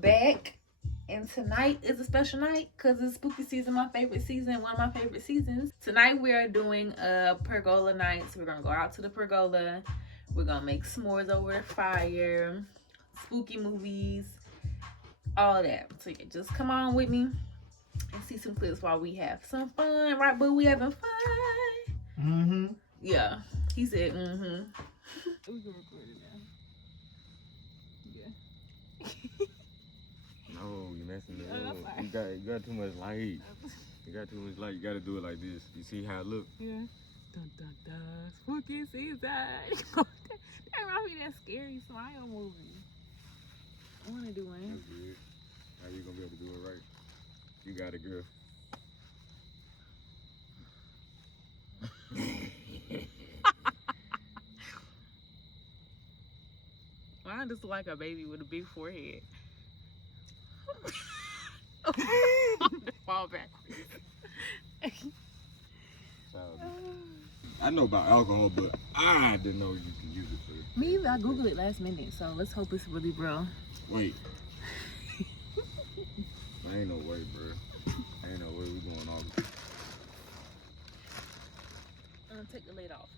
back. And tonight is a special night because it's spooky season, my favorite season, one of my favorite seasons. Tonight we are doing a pergola night. So we're going to go out to the pergola. We're going to make s'mores over the fire, spooky movies, all of that. So yeah, just come on with me and see some clips while we have some fun. Right, boo? We having fun. Mm-hmm. Yeah. He said, mm-hmm. We can record it now. No, you messing it No, up. that's fine. You got too much light. You got too much light. You got to do it like this. You see how it look? Yeah. Dun dun dun. Spooky season. That reminds me of that scary smile movie. I want to do one. That's good. How you gonna be able to do it right? You got it, girl. Mine just like a baby with a big forehead. Fall back. I know about alcohol, but I didn't know you can use it for it. Me either. I googled it last minute, so let's hope it's really real. Wait. Ain't no way, bro. Ain't no way we going off. Take the lid off.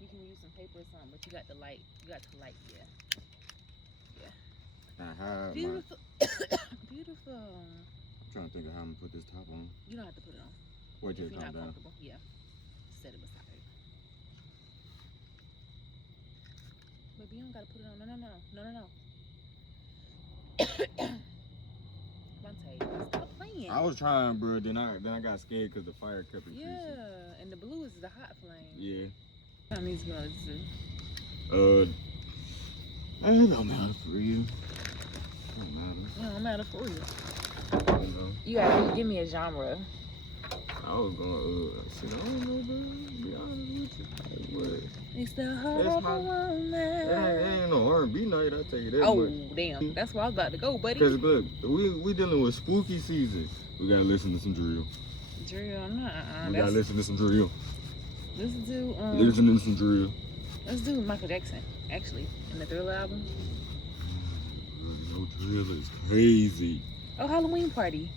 You can use some paper or something, but you got the light. You got the light, yeah. Beautiful. Beautiful. I'm trying to think of how I'm gonna put this top on. You don't have to put it on. Wait till if it you're comes not down. comfortable, yeah. Set it beside it. Baby, you don't gotta put it on. No. Monte, stop playing. I was trying, bro. Then I got scared because the fire kept increasing. Yeah, and the blue is the hot flame. Yeah. I need to go to. It don't matter for you. It don't matter. It don't matter for you. You know. You gotta give me a genre. I was gonna shit, I don't know, bro. To be honest with you. But It's the heart That's of my- a woman. it ain't no R&B night, I tell you that Oh, much. damn. That's where I was about to go, buddy. Cause look, we dealing with spooky season. We gotta listen to some drill. Drill, We gotta listen to some drill. Let's do Listen to some drill. let's do Michael Jackson, actually, in the Thriller album. No drill is crazy. Oh, Halloween Party.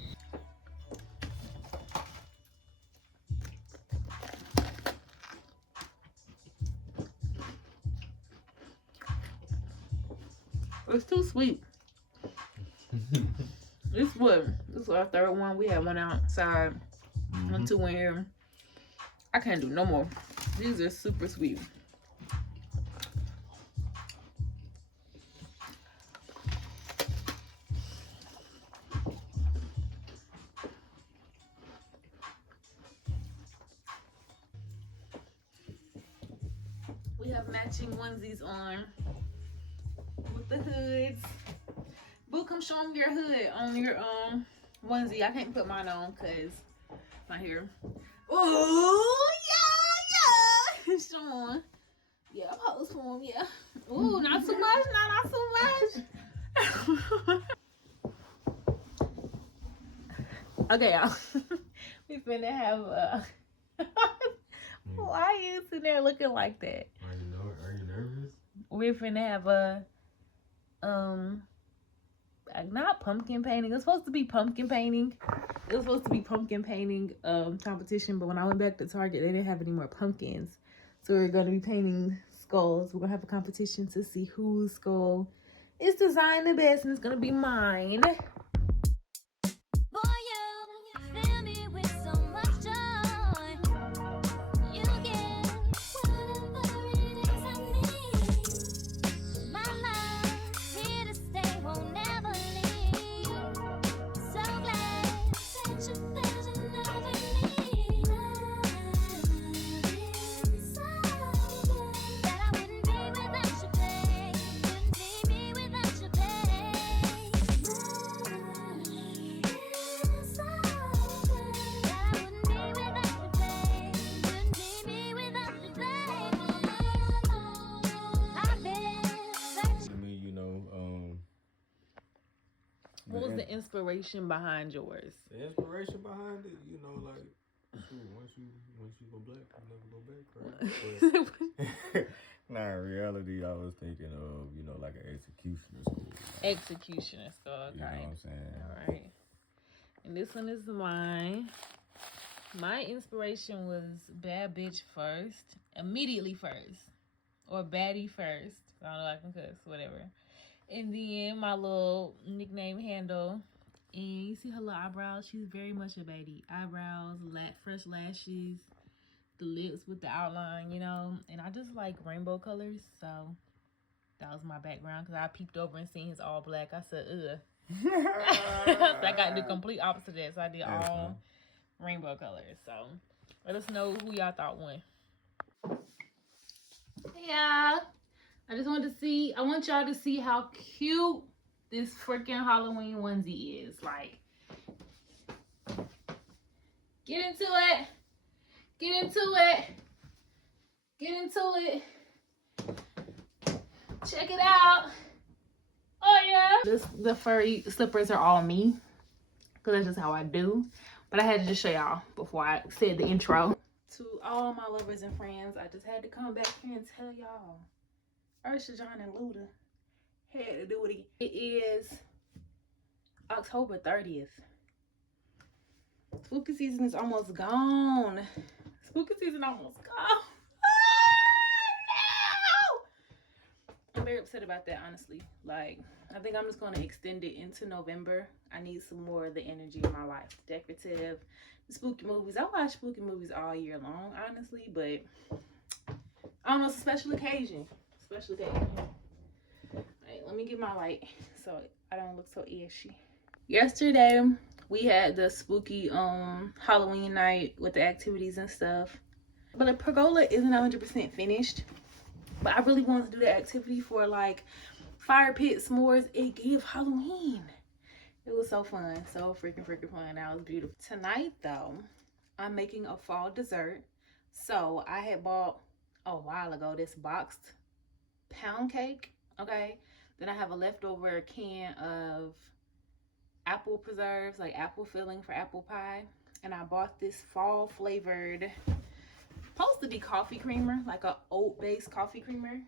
It's too sweet. This is our third one. We had one outside, one, two in here. I can't do no more. These are super sweet. We have matching onesies on with the hoods. Boo, come show them your hood on your onesie. I can't put mine on because my hair. Oh yeah. Show 'em. Yeah, pose for 'em, yeah. Ooh, not too much, not too much. Okay, y'all. We finna have why are you sitting there looking like that? Are you nervous? We're finna have a not pumpkin painting. It was supposed to be pumpkin painting. It was supposed to be pumpkin painting competition, but when I went back to Target, they didn't have any more pumpkins. So we're gonna be painting skulls. We're gonna have a competition to see whose skull is designed the best, and it's gonna be mine. What was the inspiration behind yours? The inspiration behind it, you know, like once you go black, you never go back, right? But Nah, in reality, I was thinking of, you know, like an executioner school. Executioner school, You know okay. what I'm saying? All right. And this one is mine. My inspiration was bad bitch first, immediately first, or baddie first. I don't know if I can cuss, whatever. And then my little nickname handle. And you see her little eyebrows? She's very much a baddie. Eyebrows, fresh lashes, the lips with the outline, you know. And I just like rainbow colors, so that was my background. Because I peeped over and seen his all black. I said, ugh. So I got the complete opposite of that. So I did all rainbow colors. So let us know who y'all thought won. Yeah, I just wanted to see. I want y'all to see how cute this freaking Halloween onesie is. Like, get into it. Get into it. Get into it. Check it out. Oh yeah. The furry slippers are all me, because that's just how I do. But I had to just show y'all before I said the intro. To all my lovers and friends, I just had to come back here and tell y'all. Ursha, John, and Luda had to do it again. It is October 30th. Spooky season is almost gone. Spooky season almost gone. I'm very upset about that, honestly. Like, I think I'm just going to extend it into November. I need some more of the energy in my life. Decorative, the spooky movies. I watch spooky movies all year long, honestly, but I don't know, it's a special occasion. Special occasion. All right, let me get my light so I don't look so ashy. Yesterday, we had the spooky Halloween night with the activities and stuff. But the pergola isn't 100% finished. But I really wanted to do that activity for like fire pit s'mores. It gave Halloween. It was so fun. So freaking fun. That was beautiful. Tonight though, I'm making a fall dessert. So I had bought a while ago this boxed pound cake. Okay. Then I have a leftover can of apple preserves, like apple filling for apple pie. And I bought this fall flavored, supposed to be coffee creamer, like a oat based coffee creamer,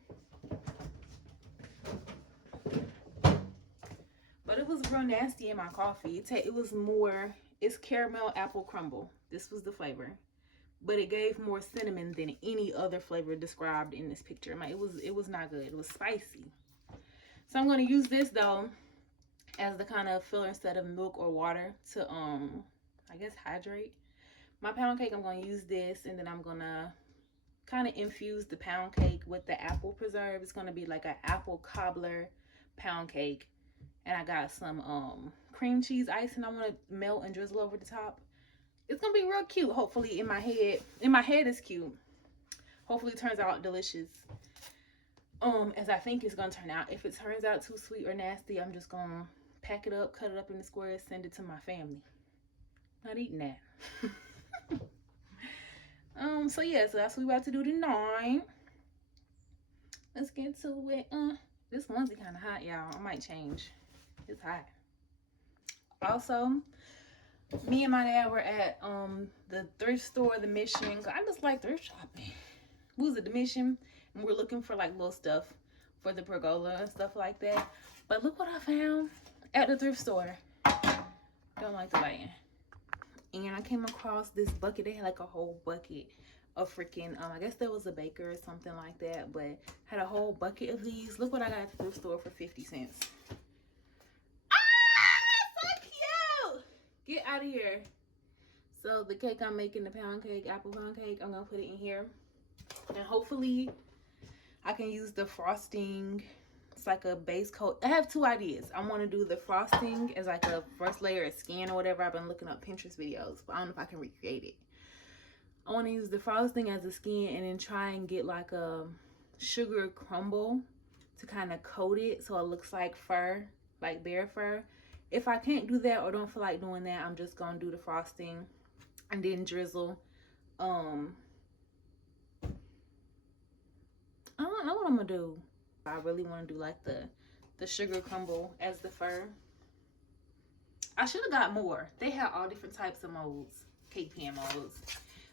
but it was real nasty in my coffee. It was more, it's caramel apple crumble. This was the flavor, but it gave more cinnamon than any other flavor described in this picture. Like, it was not good. It was spicy. So I'm going to use this though as the kind of filler instead of milk or water to I guess hydrate my pound cake. I'm going to use this, and then I'm going to kind of infuse the pound cake with the apple preserve. It's going to be like an apple cobbler pound cake. And I got some cream cheese icing I want to melt and drizzle over the top. It's going to be real cute. Hopefully in my head it's cute. Hopefully it turns out delicious. As I think it's going to turn out. If it turns out too sweet or nasty, I'm just going to pack it up, cut it up into squares, send it to my family. Not eating that. So yeah, so that's what we about to do tonight. Let's get to it. This onesie kind of hot, y'all. I might change. It's hot. Also, me and my dad were at the thrift store, the Mission. I just like thrift shopping. We was at the Mission, and we're looking for like little stuff for the pergola and stuff like that. But look what I found at the thrift store. Don't like the lighting. And I came across this bucket. They had like a whole bucket of freaking, I guess there was a baker or something like that, but had a whole bucket of these. Look what I got at the thrift store for 50 cents. Ah, so cute! Get out of here. So the cake I'm making, the pound cake, apple pound cake, I'm gonna put it in here. And hopefully I can use the frosting. It's like a base coat. I have two ideas. I want to do the frosting as like a first layer of skin or whatever. I've been looking up Pinterest videos, but I don't know if I can recreate it. I want to use the frosting as a skin and then try and get like a sugar crumble to kind of coat it so it looks like fur, like bear fur. If I can't do that or don't feel like doing that, I'm just going to do the frosting and then drizzle. I don't know what I'm going to do. I really want to do like the sugar crumble as the fur. I should have got more. They have all different types of molds, cake pan molds.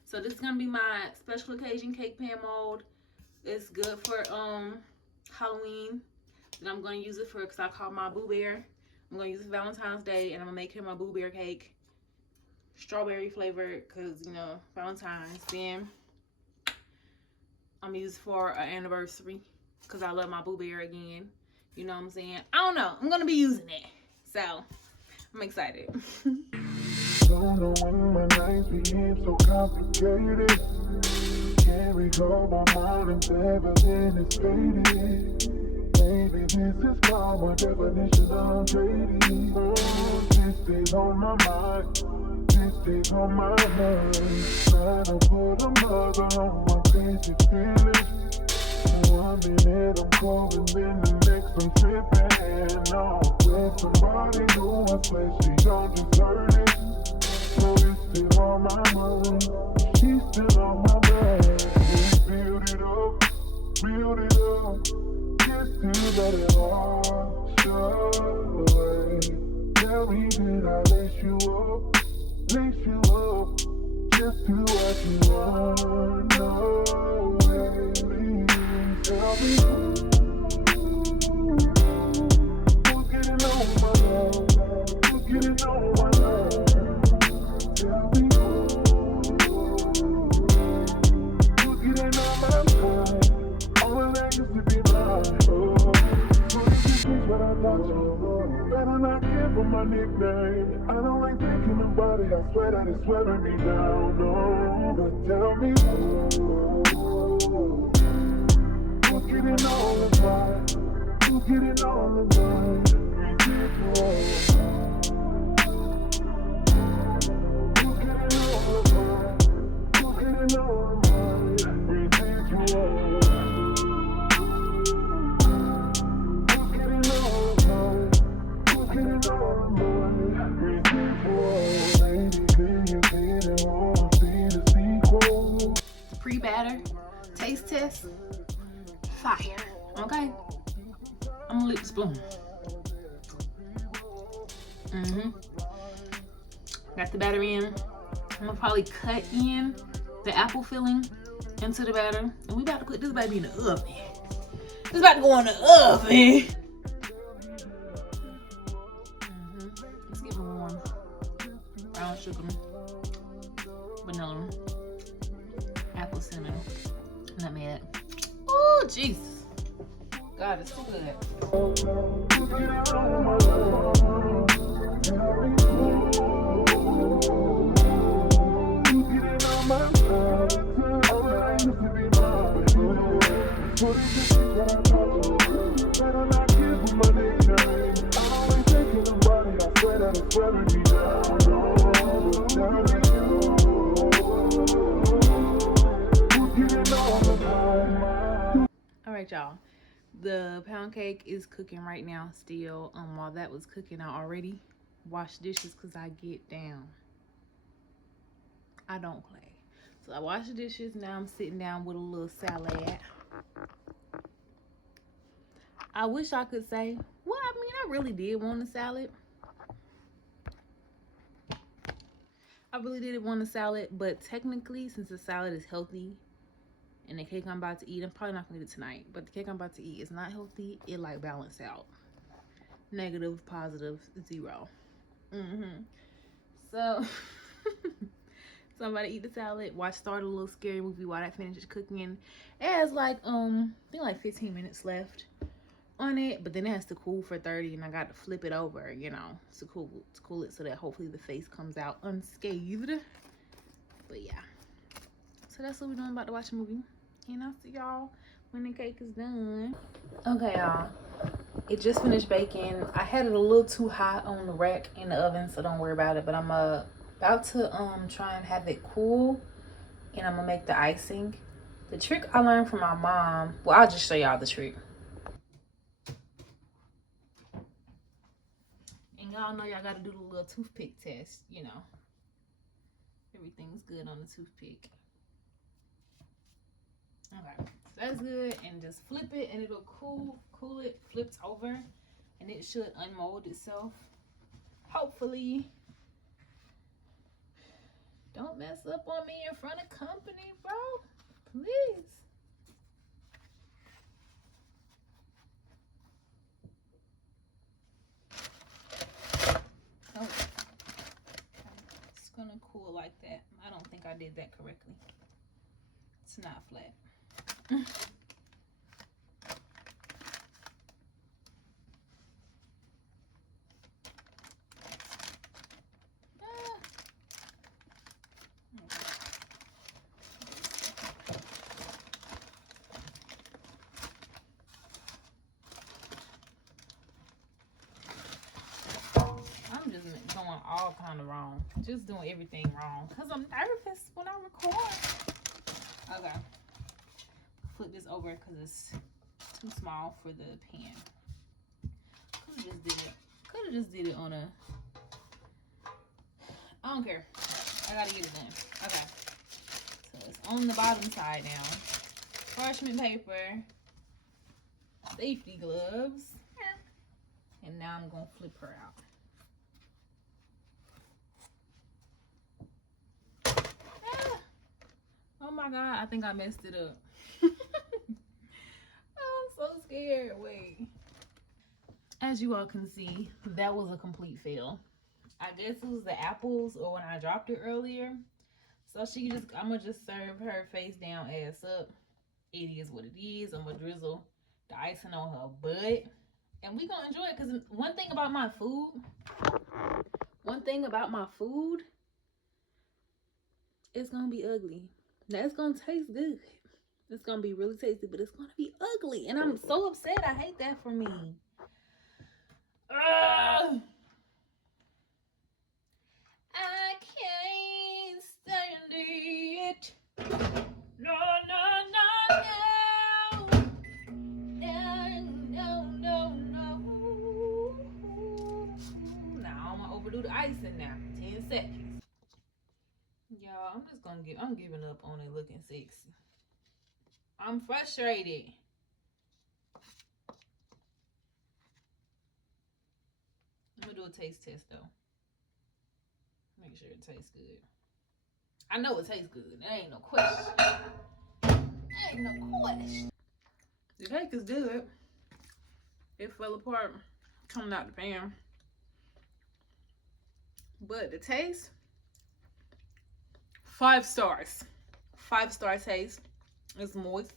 So this is going to be my special occasion cake pan mold. It's good for Halloween. And I'm gonna use it for, because I call my Boo Bear. I'm gonna use it for Valentine's Day, and I'm gonna make him a Boo Bear cake, strawberry flavored, because you know Valentine's. Then I'm gonna use it for an anniversary, because I love my Boo Bear again. You know what I'm saying? I don't know. I'm gonna be using it, so I'm excited. Don't know when my nights became so complicated. Can't recall my mornings ever been as faded. Maybe this is my definition of trading. This stays on my mind. This stays on my mind. Trying to put a mother on my crazy feelings. One minute I'm cold and then the next I'm tripping. No, with somebody new, I swear she don't deserve it. So it's still on my mind. She's still on my mind. We build it up, build it up. Just to let it all show away. Tell me, did I lace you up? Lace you up. Just to what you want. No way. Tell me who's getting on my love? Who's getting on my love? Tell me who's getting on my mind? All of that used to be mine. Oh, so this is what I thought you better not care for my nickname. I don't like thinking about it. I swear that it's wearing me down. No, but tell me who's getting all of mine? Who's getting all of mine? Ridiculous. Who's getting all of mine? Who's getting all of mine? Ridiculous. Who's getting all of mine? Who's getting all of mine? Ridiculous. Lady, can you get it all? See the sequel. Pre-batter, taste test, fire. Okay, I'm gonna lick the spoon. Got the batter in. I'm gonna probably cut in the apple filling into the batter, and we about to put this baby in the oven. This about to go in the oven. Let's get it warm. Brown sugar, vanilla, apple cinnamon, nutmeg. Oh, Jesus. God, it's so good. All right, y'all. The pound cake is cooking right now still. While that was cooking, I already washed dishes because I get down. I don't play. So I washed the dishes. Now I'm sitting down with a little salad. I wish I could say, well, I mean, I really did want a salad. I really did want a salad, but technically, since the salad is healthy, and the cake I'm about to eat, I'm probably not gonna eat it tonight, but the cake I'm about to eat is not healthy. It like balance out. Negative, positive, 0. So, so I'm about to eat the salad, start a little scary movie while that finishes cooking. It has like, I think like 15 minutes left on it, but then it has to cool for 30, and I got to flip it over, you know, to cool it so that hopefully the face comes out unscathed. But yeah. So that's what we're doing, about to watch a movie. And I'll see y'all when the cake is done. Okay, y'all. It just finished baking. I had it a little too hot on the rack in the oven, so don't worry about it. But I'm about to try and have it cool, and I'm gonna make the icing. The trick I learned from my mom. Well, I'll just show y'all the trick. And y'all know y'all gotta do the little toothpick test, you know. Everything's good on the toothpick. Okay, so that's good, and just flip it and it'll cool it, flips over, and it should unmold itself. Hopefully. Don't mess up on me in front of company, bro. Please. like that. I don't think I did that correctly. It's not flat. I'm just going all kind of wrong. Just doing everything wrong. Because I'm nervous when I record. Okay. Flip this over because it's too small for the pen. Could have just did it on a... I don't care. I gotta get it done. Okay. So it's on the bottom side now. Parchment paper. Safety gloves. And now I'm going to flip her out. Oh my God, I think I messed it up. I'm so scared. Wait. As you all can see, that was a complete fail. I guess it was the apples or when I dropped it earlier. So I'm gonna just serve her face down, ass up. It is what it is. I'm gonna drizzle the icing on her butt. And we gonna enjoy it, because one thing about my food, it's gonna be ugly. Now it's gonna taste good. It's gonna be really tasty, but it's gonna be ugly. And I'm so upset. I hate that for me. I can't stand it. No. Now I'm gonna overdo the icing now. 10 seconds. Y'all, I'm giving up on it looking sexy. I'm frustrated. I'm gonna do a taste test though. Make sure it tastes good. I know it tastes good. There ain't no question. The cake is good. It fell apart coming out the pan. But the taste, 5 stars. 5-star taste. It's moist.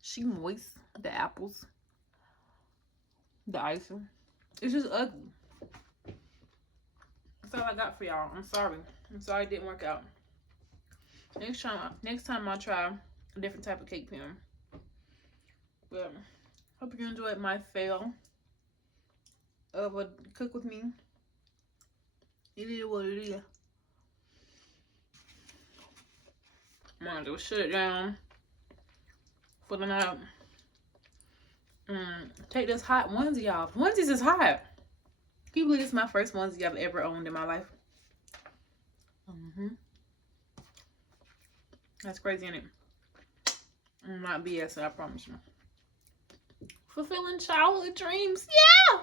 She moist. The apples. The icing. It's just ugly. That's all I got for y'all. I'm sorry. It didn't work out. Next time I'll try a different type of cake pan. But hope you enjoyed my fail of a cook with me. It is what it is. I'm gonna just shut it down for the night. Take this hot onesie off. Onesies is hot. Can you believe this is my first onesie I've ever owned in my life? That's crazy, isn't it? I'm not BS, I promise you. Fulfilling childhood dreams. Yeah!